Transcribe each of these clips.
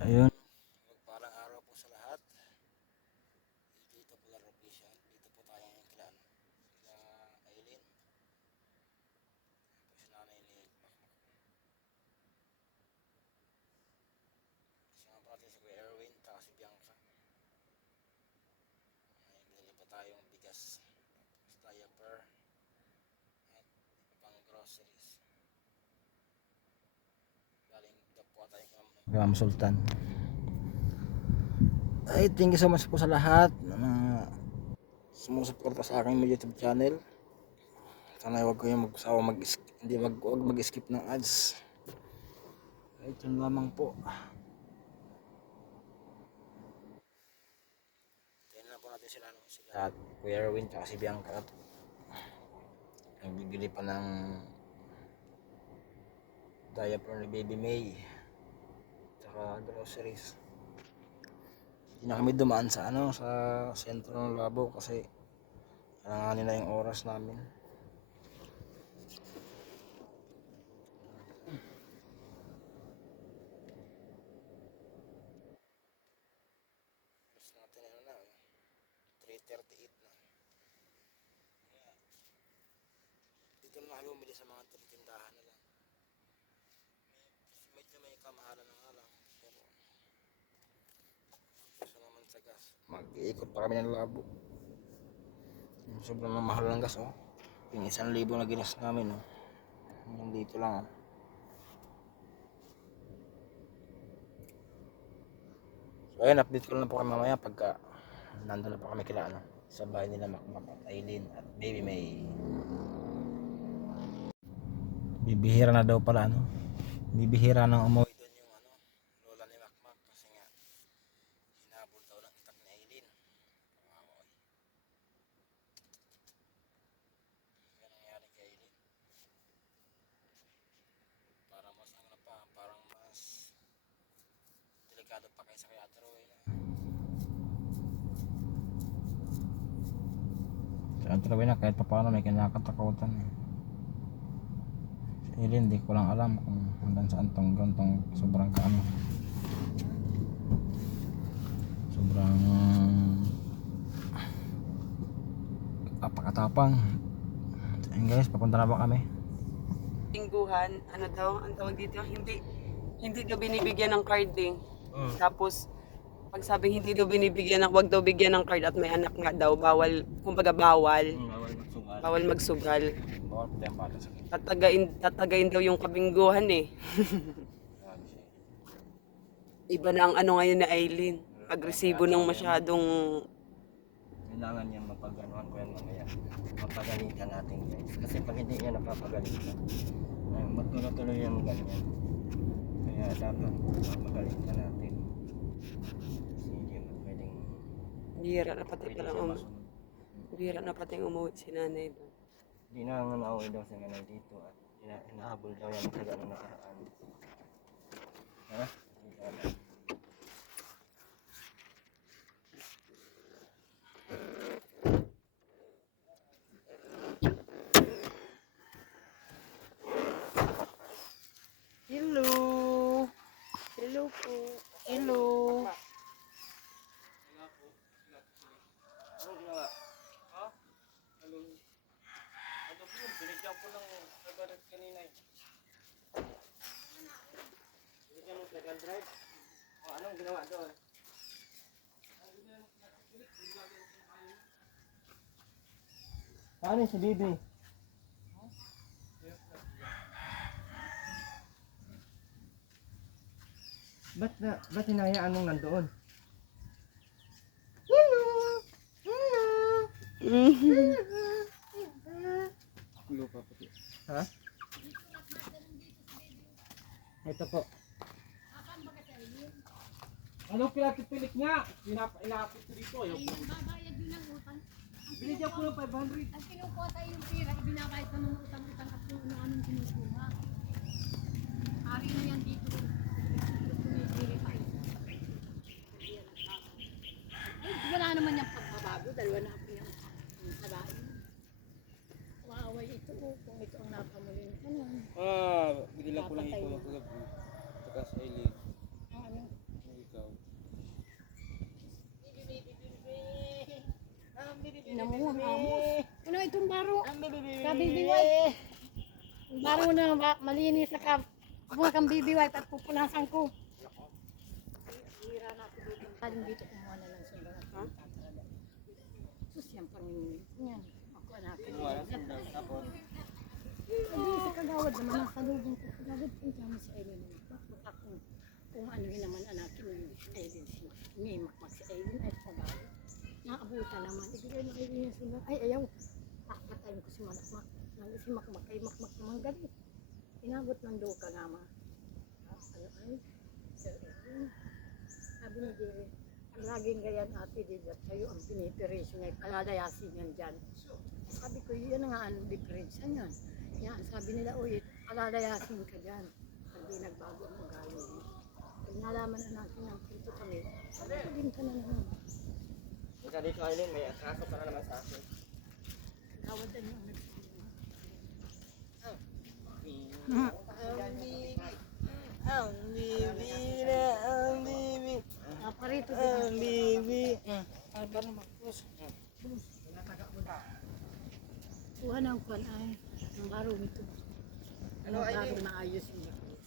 Ayun. Magpalang araw po sa lahat. Dito po Polar Official. Dito po tayo ngayon kila Aileen. Po si nanay ni Makmak. Kasama po natin si Kuya Erwin, taka si Bianca. May binili po tayong bigas, diaper, at pang groceries. Galing daw po tayo Ma'am Sultan. Ay, thank you so much po sa lahat na sumusuporta sa aking YouTube channel. Sana huwag kayong huwag mag-skip ng ads. Ay, ito lamang po. tingnan po natin sila at Kuya Erwin tsaka si Bianca at nagbibili pa ng diaper ni Baby May tsaka groceries. Hindi na kami dumaan sa sentro ng Labo kasi alanganin na yung oras namin. Oras natin 3:38 na. Kaya, dito na lang bumili sa mga tindahan na lang. Medyo may kamahalan na nga lang, pero gusto naman sa gas. Mag-iikot pa kami ng Labo. Sobrang mahal ng gas, oh. Yung 1,000 na ginas namin, oh. Nandito lang, oh. So ayun, update ko lang po kami mamaya pagka nandun na po kami sa bahay nila Makmak at Aileen at Baby May. Bibihira na daw pala, ano? Bibihira nang umuwi Doon yung lola ni Makmak kasi nga hinabol daw ng itak ni Aileen. Kawawa, oy. Kaya nangyari kay Aileen. Parang mas parang mas delikado pa kaysa kay Ate Roy na. Sa Antrawin na kahit pa paano may kinakatakutan. Si Eileen, hindi ko lang alam kung hanggang saan tong sobrang sobrang apakatapang. Ayun guys, papunta na ba kami? Lingguhan, ano daw, ang tawag dito, hindi daw binibigyan ng card eh. Tapos, pag sabing hindi daw binibigyan ng, wag daw bigyan ng card at may anak nga daw, bawal, kumbaga bawal magsugal. Bawal po tayong bata sa Tatagain daw yung kabingguhan eh. Iba na ang ano ngayon ni Aileen. Agresibo ng masyadong. kailangan niya mapaganuhan ko yan mamaya. Mapagalitan natin guys. Kasi pag hindi niya napapagalitan, ay magtuloy yung ganyan. Kaya dapat mapagalitan natin. Kasi hindi mo pwedeng Bihira na pati palang bihira na pati umuwi si nanay doon. hindi na nga nauwi daw si nanay dito at hinahabol daw yan sa gano'ng nakaraan. Ha? Hindi ka na. Hello! Hello po! Hello! Anong ginawa? Ha? Ano po yun? Binigyan ko ng tagalog kanina eh. Binigyan mo second drive? O anong ginawa doon? Paano si Bibi? Ba't hinayaan mong nandoon? Gulo pa pati. Ha? Ito po. Anong pinatipilit nga? Inaapit ko dito. Ayun, babayad yun ng utang. Binigyan ko ng 500. Ang kinukuha tayo yung pira, ibinabayad ka ng utang-utang at kung ano-anong kinukuha. Hari na yan dito. Tumigili tayo. Ay, wala naman yung pagbabago. Dalawa na ako yung sabahin. Waaway ito kung ito ang napamulin ka lang. Bigyan ko lang ito ng tulog. Saka sa ilid. Ano? Tingnan mo ang amos. Ano itong baro? Kabibiway. Ang baro na malinis sa buha kang bibiway at pupunasan ko. Hira natin dito. Aling dito kumuha na lang sila. Ha? Sus, yan pangingin. Yan. Ako anak. Kinuha ng sandal. Tapos, Hindi sa kagawad naman. Nasa lubong ko. Kagawad po kami sa Eileen. Baka kung ano yun naman anakin ng Eileen siya. May makmak si Eileen ay kagawad. Naabutan naman. Ibigay na Eileen yung sunod. Ay, ayaw. Pakpatayin ko si Makmak. Si Makmak ay Makmak naman galit. Inabot ng doka naman. Ano ay? Sir Eileen. Sabi ni Jerry, ang laging ganyan ate Dida, kayo ang pinipiration ay palalayasin yan dyan. Sabi ko, yun nga ang diferensya niyan. Yan, sabi nila, uy, palalayasin ka dyan. Hindi nagbago ang ugali mo. Pag nalaman na natin ang pinto kami, sabi ko din ka na naman. pagka dito Aileen, may atraso ka na naman sa akin. Kawadan niyo ang nagsabi. Ang bibi na, ang bibi. Parito Ang bibi. Ay, parang magpus. kuha ng kwan ay, ang baro nito. Ano baro na ayos yung bakos.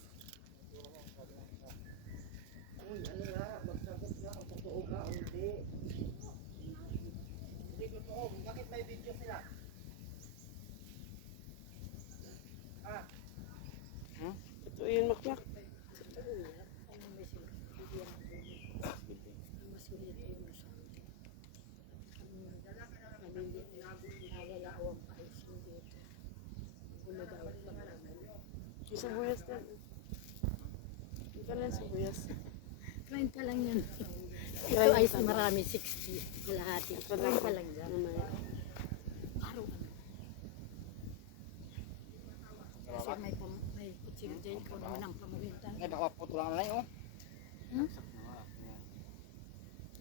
Uy, ano nga, magsagot nga, ang totoo ka, o hindi. Hindi totoo, bakit may video sila? Ito yun, Makmak. Ano may sila? Bibigyan ng tubig. Ang masulit ay masabi. Nalalawang pahis yung dito. Gulo daw at pagkagal. Yung sibuyas din. Ito na yung sibuyas. 30 lang yan. Ito ay marami, 60. Kalahati. 30 lang yan. Mamaya. Paro ano. Kasi may kutsilyo dyan. Ikaw naman ang pamulintan. Ay, baka putulan na yun. Hmm?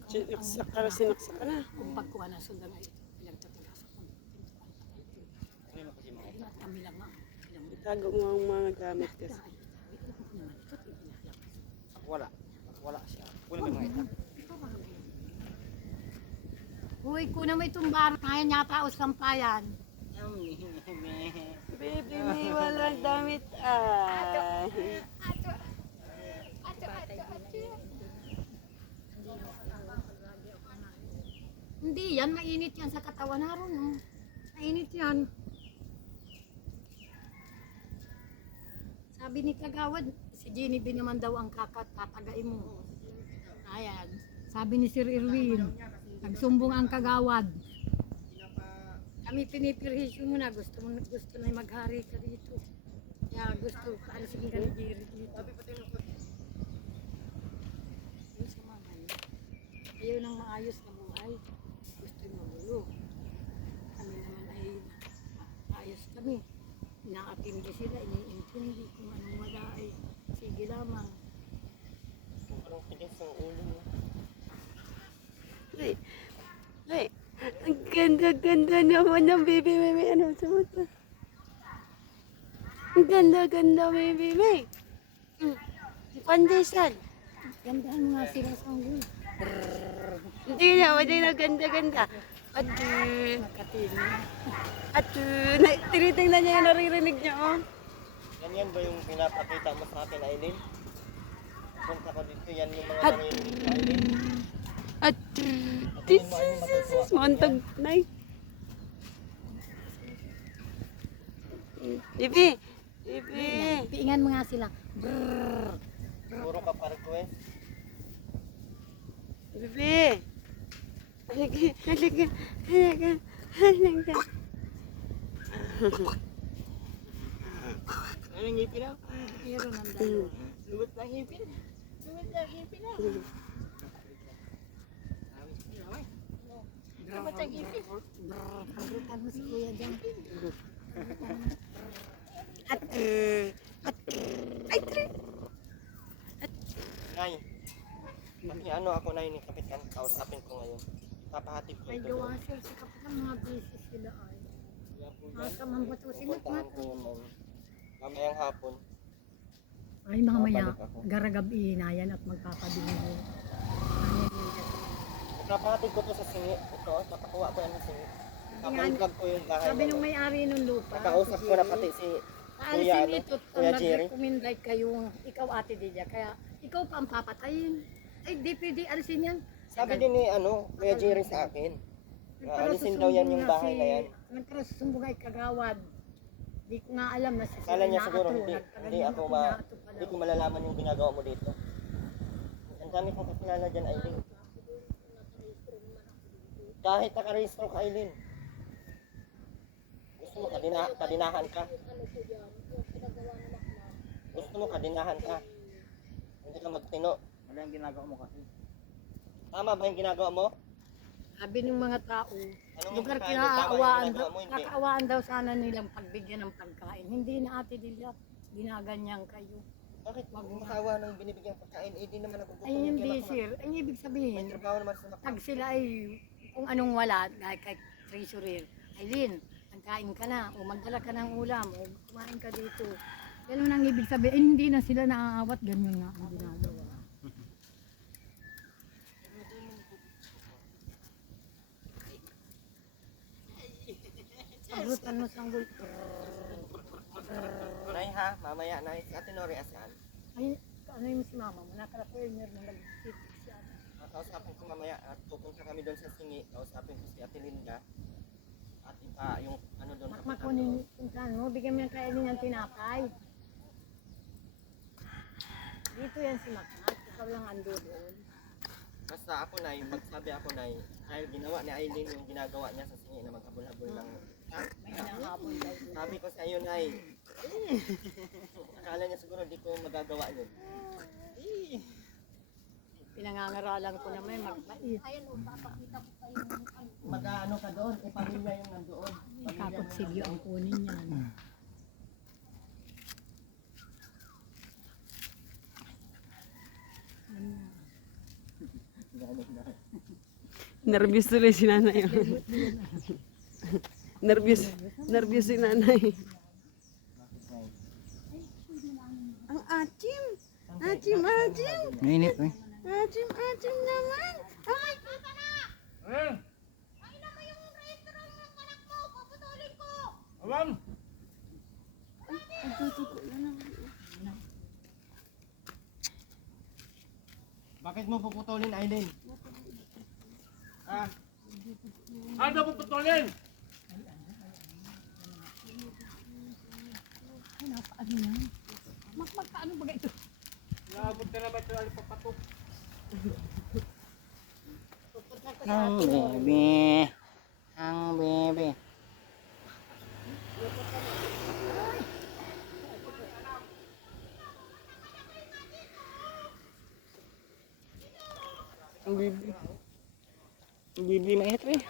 Sinaksak ka na, sinaksak ka na. Kung pagkuha na sundan ay ilang tatalasan kung pintuan pa kayo. Ay, at kami lang nga. Ilang Itago mo ang mga gamit kasi. ay, ito naman ito, ipinalak. Wala. Wala siya. Wala may mga itak. Uy, kuna mo itong baro. Kaya niya paus kampayan. Baby, may walang damit ay. Hindi yan, mainit yan sa katawan naroon. Oh. Mainit yan. Sabi ni Kagawad, si Jenny B naman daw ang tatagain mo. Ayan. Sabi ni Sir Irwin, nagsumbong ang Kagawad. Kami pinipirhisyo mo na, gusto na maghari ka dito. Kaya gusto, paalisin ka ni Jerry dito. Yun sa mga yun. Ayaw ng maayos na buhay. Gusto yung magulo. Kami naman ay maayos kami. Inaakimdi sila, iniintindi kung anong wala ay sige lamang. Kung anong tigas ang ulo mo. Ay, ay, ang ganda-ganda naman ng baby may ano sa mata. Ang ganda-ganda baby may. Si Pandesal. Gandahan mo nga sila sa ulo. Hindi na ganda-ganda. Atu, Nakatili. tinitingnan niya yung naririnig niya oh. Ganyan ba yung pinapakita mo sa akin, Aileen? Punta ko dito, yan yung mga At- nangyayari sa Aileen. This montag nay. Bibi, bibi. Piingan mo nga sila. Brrrr. Puro ka pa request. Bibi. Halika. Anong ngipin na? Pero nandalo. Lumot na ngipin. Lumot na ngipin na. Lumot na ngipin. Brrrr. Pagrutan mo si Kuya dyan. Nay, ano ako na yun, kapitan, kausapin ko ngayon. Papahatid ko May ito. gawa sir sa kapitan, mga beses sila ay. Yan po yan. Mata mambato sila. Pupuntahan ko yun, ma'am. Mamayang hapon. Ay mamaya, Babalik ako. garagabi na yan at magpapabili mo. Kapatid ko to sa singi. Ito, napakuha ko yan sa singi. Kapalipag ko yung bahay. Sabi nung may-ari ng lupa. Nakausap ko na pati si Kuya, Alisin ano, ito, Kuya Jerry. nag-recommend like kayong ikaw ate Delia, kaya ikaw pa ang papatayin. Ay, di pwede alisin yan. Sabi din ni ano, Kuya Jerry sa akin. Alisin daw yan yung bahay na yan. Nagkarasumbong ay kagawad. Di ko nga alam na si Kala niya siguro Naato, hindi nagtagal ako na Naato pala. hindi ko malalaman yung ginagawa mo dito. Ang dami kong kakilala dyan, Aileen. Kahit nakarehistro ka, Aileen. Gusto mo kadinahan ka? Gusto mo kadinahan ka? Hindi ka magtino. Ano yung ginagawa mo kasi? Tama ba yung ginagawa mo? Sabi ng mga tao, Anong lugar pagkain yung tama yung kinaawaan ginagawa mo? Hindi. kakaawaan daw sana nilang pagbigyan ng pagkain. Hindi na ate Delia, ginaganyan kayo. Bakit makawa nang binibigyan pagkain? Eh, di naman ako gusto Ay hindi sir, ay ibig May sabihin, trabaho naman sa pag sila ay kung anong wala, dahil kay treasurer, Aileen, magkain ka na, o magdala ka ng ulam, o kumain ka dito. Ganun ang ibig sabihin, eh, hindi na sila naaawat, ganyan nga ang ginagawa. Sabrutan mo sanggol. Nay ha, mamaya nay. Si Ate Nori asan? Ay, ano yung si mama mo? Nakarapoyer na nag-sit siya. Kausapin ko mamaya at pupunta kami doon sa Singi. Kausapin ko si Ate Linda. At ipa yung ano doon. Makunin kung saan mo, bigyan mo yung kainin ng tinapay. Dito yan si Makmat, ikaw lang ando doon. Basta ako nay, magsabi ako nay. Dahil ginawa ni Aileen yung ginagawa niya sa Singi na maghabol-habol ng... May hinahabol daw doon. Sabi ko sa iyo nay. Akala niya siguro di ko magagawa yun. Pinangangaralan ko naman, magpait. Mag-ano ka doon, pamilya yung nandoon. Kapagsilyo ang kunin yan. Nervyos tuloy si nanay. Nervyos si nanay. Ang atim. Atim. Mainit eh. Atim naman. Ay, Bakit mo puputulin Aileen? Ah, Ano mo putulin? Ay, napaano yan? Magpaano ba ito? Naabot ka na ba ito alipapatok? Ang bebe. Ang bebe. Ang bibi. Ang bibi mainit eh.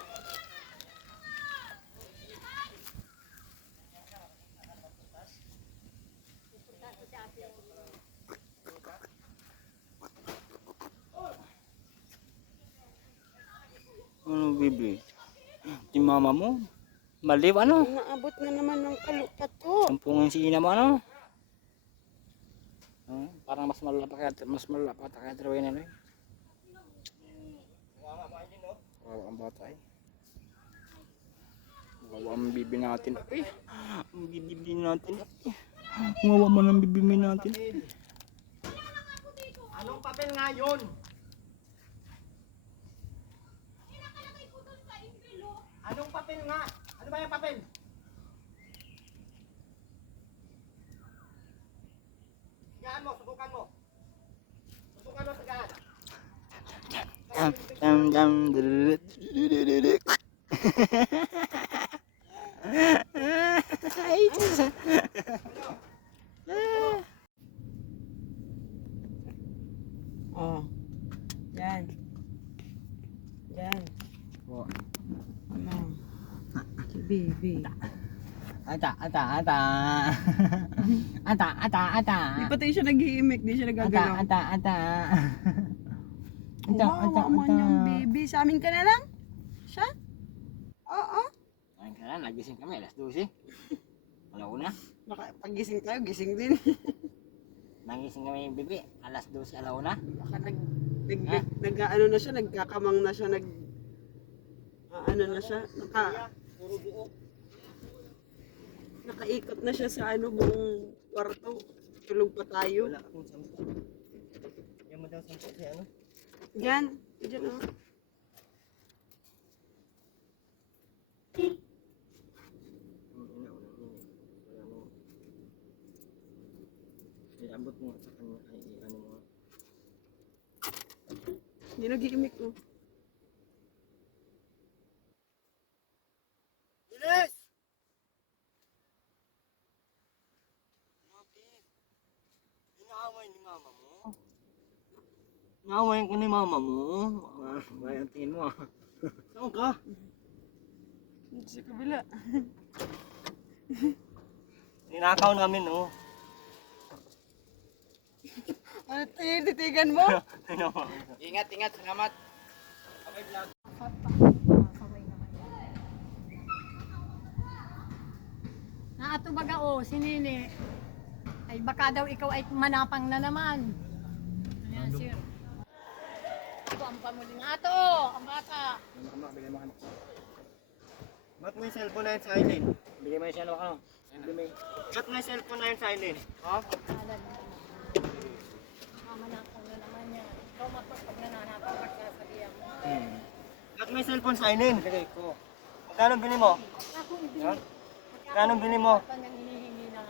Ano bibi? Si mama mo? Maliw ano? naabot na naman ng kalupato. Sampungin si ina mo ano? Parang mas malala pa kaya Trawin ano eh. Wawa ang bata eh. Wawa ang bibi natin eh. Ang bibi natin eh. Wawa man ang bibi natin. anong papel nga yun? Anong papel nga? Ano ba yung papel? Sigaan mo, subukan mo. Subukan mo sigaan. Dududududuk. Ay, Diyos. Oh. Yan. Yan. Oh. Ano? Si baby. Ata. Di pati siya nag-iimik, di siya nagagalaw. Ata. Wawa mo niyang baby. Sa amin ka na lang? Siya? Oo. Ayun ka na, nagising kami, alas 12. Alauna. Baka pagising tayo, gising din. Nagising kami yung bibi, alas 12 alauna. Baka Nag-ano na siya, nagkakamang na siya, ano na siya, nakaikot na siya sa ano buong kwarto. Tulog pa tayo. Wala akong sampo. Yan mo daw sampo sa ano? Diyan, diyan oh. Iabot mo sa kanya ay ano mo. Hindi nag-iimik ko. Bilis! Bakit? Inaaway ni mama mo? Inaaway ko ni mama mo? Bayan tingin mo ah. Saan ka? Sa kabila. Ninakaw namin oh. Ano titigan mo? Ingat, salamat. Naato baga o, si Nini. Ay baka daw ikaw ay manapang na naman. Ayan, sir. Ito ang pamuling ato, ang bata. Bigay mo ano. Ba't may cellphone na yun sa Aileen? Bigay mo siya ano. Ba't may cellphone na yun sa Aileen? Ha? Alam mo naman. Mamanapang na naman yan. Ikaw matos pag nananapang pagsasabihan mo. Ba't may cellphone sa Aileen? Bigay ko. Magkano bili mo? Ako ibig. Ha? Magkano bili mo? Pag nang hinihingi na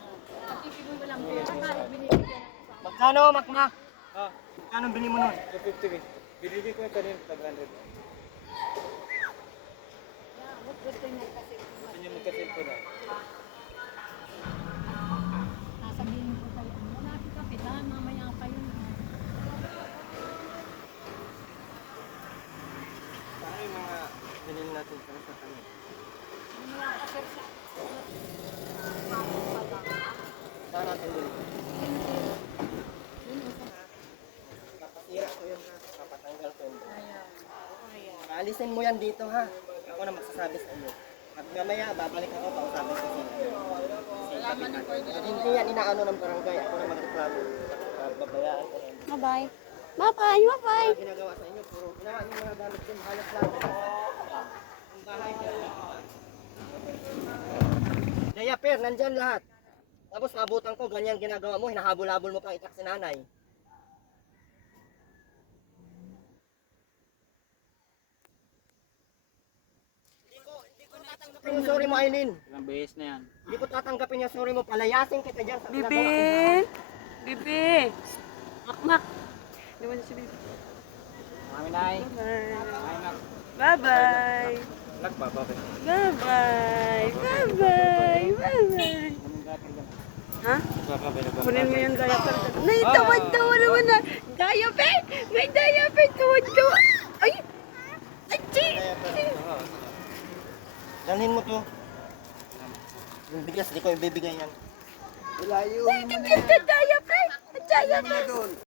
patipin mo lang pera, kahit binibigyan ng isa. Magkano, Makmak? Magkano bili mo nun? 250. Binigay ko yung kanina tag 100. Yeah, what good thing na kasi. Kanya magka-cellphone na. Sasabihin ko kayo, wala si Kapitan, mamaya pa yun. Ano yung mga binili natin para sa kanya? Wala ka sir sa... Saan natin bili? Yun isa. Kapatira ko yun ha. Kapatanggal ko yun. Ayan. Ayan. Alisin mo yan dito ha. Ako na magsasabi sa iyo. At mamaya, babalik ako, pausapin ko sila. At hindi yan inaano ng barangay. Ako na magreklamo. Babayaan ko rin. Bye-bye. Bye-bye, bye-bye. Ang ginagawa sa inyo, puro ginawa niyo mga gamit din. Halos lang. Ang bahay niya. Diaper, nandyan lahat. Tapos mabutan ko, ganyan ginagawa mo, hinahabol-habol mo pa itak si nanay. Hindi ko tatanggapin yung sorry mo, Aileen. Ilang beses na yan. Hindi ko tatanggapin yung sorry mo, palayasin kita dyan sa Bibi! ginagawa ko. Bibi! Makmak! Di ba na si Bibi? Mami Nay. Bye-bye. Ay nak. Bye-bye. Nagbababay. Bye-bye. Bye-bye. Bye-bye. Ha? Nagbababay. Kunin mo yung diaper. Nay, tawad-tawa naman na. Diaper! May diaper! Tawad-tawa! Ay! Achi! Dalhin mo to. Yung bigas, di ko ibibigay yan. Ay, tigil ka diaper! Diaper!